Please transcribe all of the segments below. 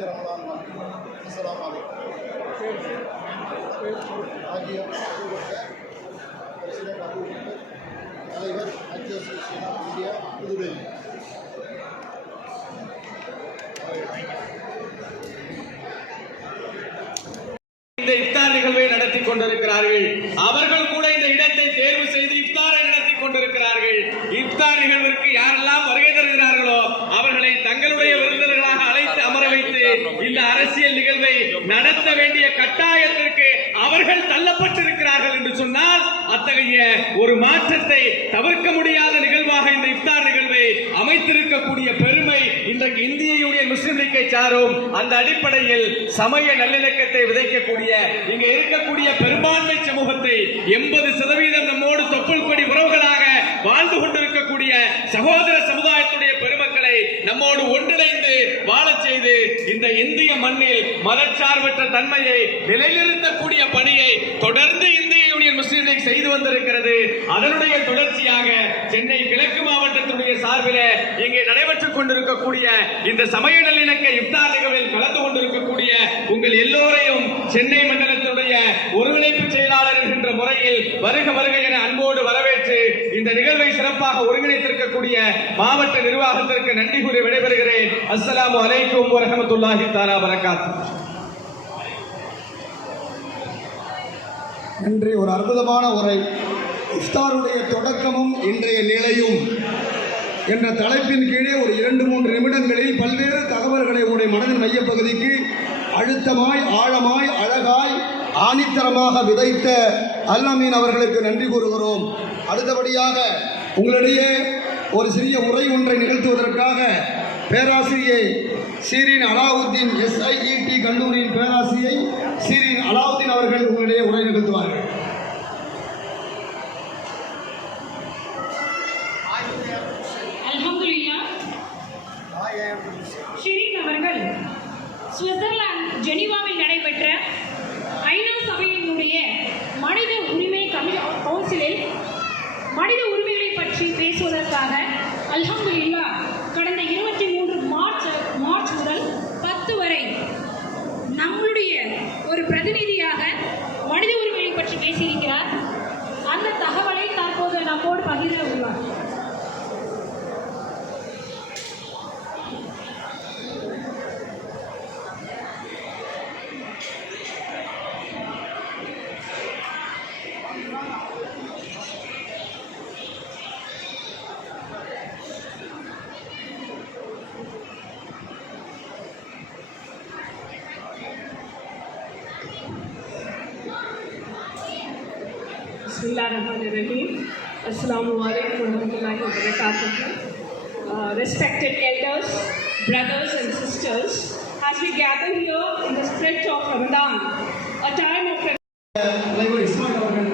புனித ரமலான் அஸ்ஸலாமு அலைக்கும் ஆகிய பிரசிடென்ட் அபூபக்கர் தலைவர் ஹஜ் அசோசியேஷன் ஆஃப் இந்தியா புதுடெல்லி. இந்த இஃப்தார் நிகழ்வை நடத்தி கொண்டிருக்கிறார்கள். அவர்கள் கூட இந்த இடத்தை தேர்வு செய்து இஃப்தாரை நடத்தி கொண்டிருக்கிறார்கள். இஃப்தார் நிகழ்விற்கு யாரெல்லாம் வருகை தருகிறார்களோ அவர்களை தங்களுடைய விருந்தினர்களாக அழைத்து அமர வைத்து இந்த அரசியல் நிகழ்வை நடத்த வேண்டிய கட்டாயத்திற்கு அவர்கள் தள்ளப்பட்டிருக்கிறார்கள் என்று சொன்னால் அத்தகைய ஒரு மாற்றத்தை தவிர்க்க முடியாத நிகழ்வாக இந்த இஃப்தார் நிகழ்வை அமைத்திருக்கக்கூடிய பெருமை இன்றைக்கு இந்திய யூனியன் முஸ்லிம் லீக்கை சாரும். அந்த அடிப்படையில் சமய நல்லிணக்கத்தை விதைக்கக்கூடிய இங்க இருக்கக்கூடிய பெரும்பான்மை சமூகத்தை 80% நம்மோடு தொப்புள் கொடி உறவுகளாக வாழ்ந்து கொண்டிருக்கக்கூடிய சகோதர சமுதாயத்துடைய பெருமக்களை நம்மோடு ஒன்றிணைந்து வாழச் செய்து இந்த இந்திய மண்ணில் மதச்சார்பற்ற தன்மையை நிலைநிறுத்தக்கூடிய பணியை தொடர்ந்து இந்திய யூனியன் முஸ்லிம் லீக் செய்து வந்திருக்கிறது. அதனுடைய தொடர்ச்சியாக சென்னை கிழக்கு மாவட்டத்துடைய சார்பில் இங்கே நடைபெற்றுக் கொண்டிருக்கக்கூடிய இந்த சமய நல்லிணக்க இஃப்தார் நிகழ்வில் கலந்து கொண்டிருக்கக்கூடிய உங்கள் எல்லோரையும் சென்னை மண்டலத்துடைய ஒருங்கிணைப்பு செயலாளர் என்கின்ற முறையில் வருக வருக என அன்போடு வரவேற்று இந்த நிகழ்வை சிறப்பாக ஒருங்கிணைத்திருக்கக்கூடிய மாவட்ட நிர்வாகத்திற்கு நன்றி கூறி விடைபெறுகிறேன். அஸ்ஸலாமு அலைக்கும் வரஹ்மத்துல்லாஹி தஆலா வபரகாத்துஹு. நன்றி. ஒரு அற்புதமான உரை. இஃப்தாருடைய தொடக்கமும் இன்றைய நிலையும் என்ற தலைப்பின் கீழே ஒரு 2-3 நிமிடங்களில் பல்வேறு தகவல்களை உடைய மனதின் மையப்பகுதிக்கு அழுத்தமாய் ஆழமாய் அழகாய் ஆணித்தரமாக விதைத்த அல்-அமீன் அவர்களுக்கு நன்றி கூறுகிறோம். அடுத்தபடியாக உங்களிடையே ஒரு சிறிய உரை ஒன்றை நிகழ்த்துவதற்காக பேராசிரியை சீரின் அலாவுத்தீன் SIET கல்லூரியின் பேராசிரியை சீரின் அலாவுத்தீன் அவர்கள் உங்களிடையே உரை நிகழ்த்துவார்கள். ஷிரீன் அவர்கள் சுவிட்சர்லாந்து ஜெனீவாவில் நடைபெற்ற ஐநா சபையினுடைய மனித உரிமை கவுன்சிலில் மனித உரிமைகளை பற்றி பேசுவதற்காக அல்ஹம்துலில்லாஹ் கடந்த 23 மார்ச் முதல் 10 வரை நம்முடைய ஒரு பிரதிநிதியாக மனித உரிமைகளை பற்றி பேசியிருக்கிறார். அந்த தகவலை தற்போது நம்மோடு பகிர உள்ளார். Bismillahirrahmanirrahim. Assalamu alaikum warahmatullahi wabarakatuh. Respected elders, brothers and sisters, as we gather here in the spirit of Ramadan, a time of தலைவர் இஸ்மாயில் அவர்கள்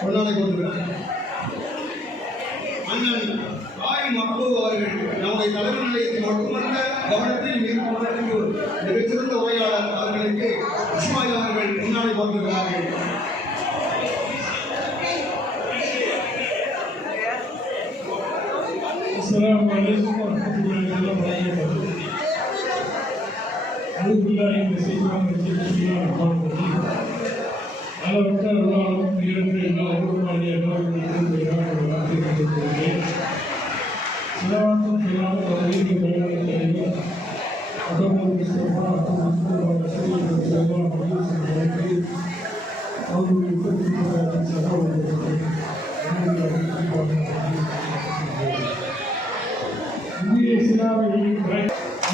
பொருளாளை கொண்டிருக்கிறார். அண்ணன் மக்பூப் அவர்கள் நம்முடைய தலைவர் நிலையத்தில் மட்டுமல்ல கவனத்தில் மிகச்சிறந்த உரையாளர் அவர்களுக்கு இஸ்மாயில் அவர்கள் முன்னாடி கொண்டிருக்கிறார்கள். السلام عليكم ورحمة الله وبركاته. أعوذ بالله من الشيطان الرجيم. بسم الله الرحمن الرحيم. على وقت الله يرضي الله ورضي الله عنه ويرضى سلام سلام عليكم بيان الكلمة أدم المصطفى رسول الله صلى الله عليه وسلم أعوذ بالله من الشيطان الرجيم.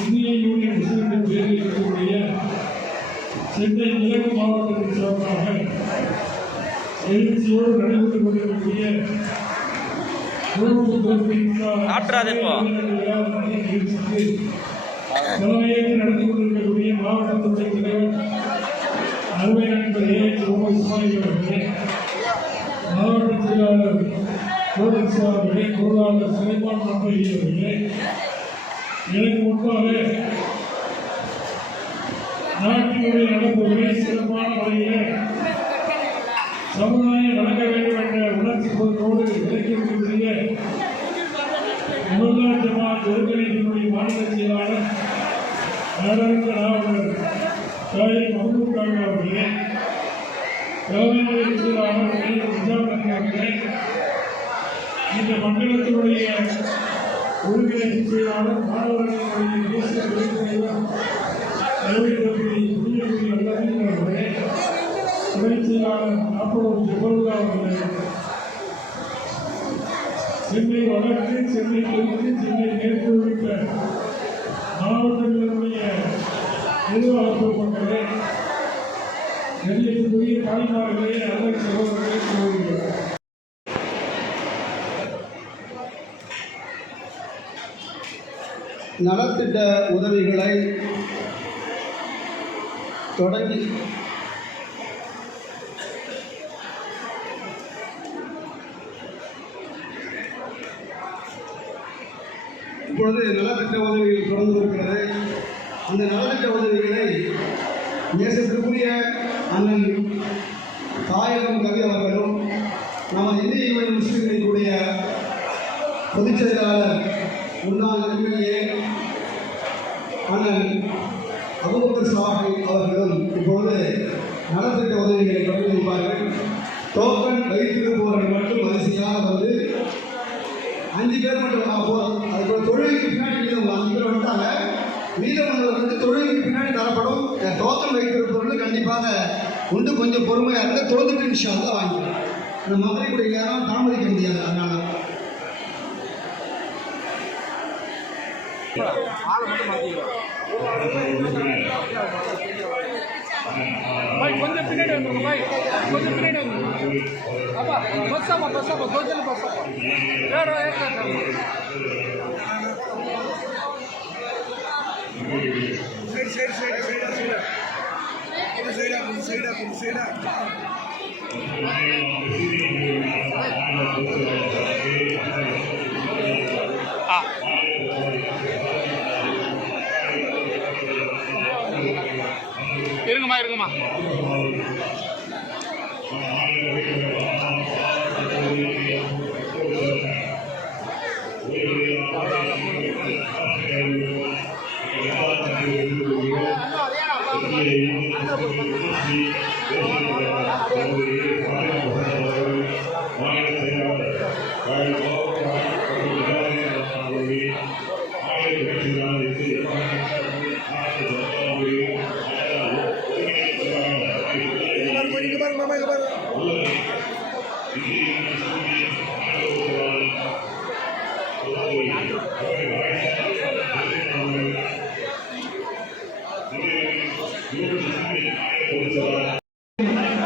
இந்திய யூனியன் முஸ்லிம் பேரில் இருக்கக்கூடிய சென்னை கிழக்கு மாவட்டத்தின் சார்பாக எழுச்சியோடு நடைபெற்றுக் கொண்டிருக்கக்கூடிய நிகழ்ச்சிக்கு தலைமையேற்று நடத்தி கொண்டிருக்கக்கூடிய மாவட்டத்துடைய தலைவர் அருமை நண்பர் இஸ்மாயில் அவர்களே, மாவட்ட செயலாளர் அவர்களே, பொருளாளர் சுலைமான் அவர்களே, எனக்கு முன்பாக நாட்டினுடைய நடப்புகளை சிறப்பான முறையில் சமுதாயம் நடக்க வேண்டும் என்ற உணர்ச்சி பொருளோடு இலக்கியத்தினுடைய முதல்வர் ஜமாத் ஒருங்கிணைப்பினுடைய மாநில செயலாளர் நாடாளுமன்ற செயலாளர் தாய் மஹமூத் கான் அவர்களே, கவர்னர் செயலாளர் நிஜாமணி அவர்களே, இந்த மண்டலத்தினுடைய ஒருங்கிணைப்பு செயலாளர் மாணவர்களுடைய தேசிய தலைவர் தலைவர்களுடைய குடியரசு அல்லது அவர்களே, துணை செயலாளர் நாற்பது ஜபருல்லா அவர்களே, சென்னை வடக்கு, சென்னை தெற்கு, சென்னை மேற்கு உள்ளிட்ட மாவட்டங்களினுடைய நிர்வாக பொறுப்பாளர்களே, கண்ணியத்துக்குரிய தாய்மார்களே, நல்ல சகோதரர்களே, சகோதரிகளே, நலத்திட்ட உதவிகளை தொடங்கி இப்பொழுது நலத்திட்ட உதவிகள் தொடர்ந்து இருக்கிறது. அந்த நலத்திட்ட உதவிகளை தேசத்திற்குரிய அண்ணன் தாயகம் கவி அவர்களும் நமது இந்திய யூனியன் முஸ்லீம் லீக்குடைய பொதுச் செயலாளர் முன்னாள் எம்எல்ஏ அண்ணன் அபூபக்கர் சாஹிப் அவர்களும் இப்பொழுது நலத்திட்ட உதவிகளை தொடங்கி வைப்பார்கள். டோக்கன் வைத்திருப்பவர்கள் மட்டும் வரிசையாக வந்து 5 பேர் மட்டும் போதும். அதுக்கு ஒரு தொழிலுக்கு பின்னாடி மீதம் 5 பேர் வந்துட்டாங்க. மீதமானவர் வந்து தொழிலுக்கு பின்னாடி தரப்படும். டோக்கன் வைத்திருப்பவர்கள் கண்டிப்பாக உண்டு. கொஞ்சம் பொறுமையாக இருந்தால் தொழுதுட்டு இன்ஷா அல்லாஹ் வாங்கிக்கலாம். அந்த மதுரைக்குடைய நேரம் தாமதிக்க முடியாது. அதனால கொஞ்சம் பின்னாடி வந்துருங்க பாய், கொஞ்சம் பின்னாடி வந்துருங்க. அப்பா பஸ்ஸாப்பா பஸ்ஸாப்பா தோச்சல் பஸ்ஸாப்பா வேற இருங்கம்மா இருங்கம்மா.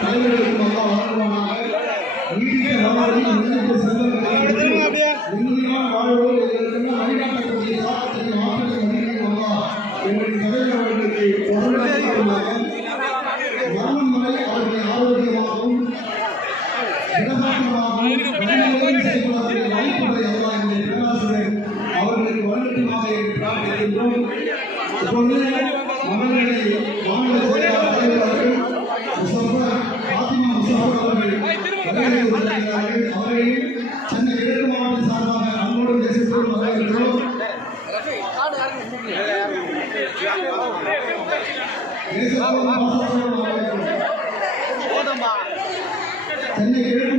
தலைவர்களுக்கு நல்லா வழங்குவானாக. நீடித்த வாழ்வையும் நீடித்த செல்வங்களையும் உண்மையான வாழ்வோடு எங்களுக்கெல்லாம் வழிகாட்டக்கூடிய தாக்கத்தையும் ஆற்றலையும் அதிகம் அல்லா எங்களுடைய தலைவர்களுக்கு தொடர்பாக மரணம் வரை அவருடைய ஆரோக்கியமாகவும் திடகாட்டமாகவும் செயல்படக்கூடிய வாய்ப்புகளை அல்லா எங்களுடைய பேராசிரியர் அவர்களுக்கு வழங்கட்டுமாக என்று பிரார்த்திக்கின்றோம். இப்பொழுது மகளிரை மாநில செயலாளர் தலைவர்கள் பாத்திமா முசஃபர் அவர்கள் அவரை சென்னை கிழக்கு மாவட்ட சார்பாக அன்போடு தேசத்தோடு வரவேற்கிறோம். சென்னை கிழக்கு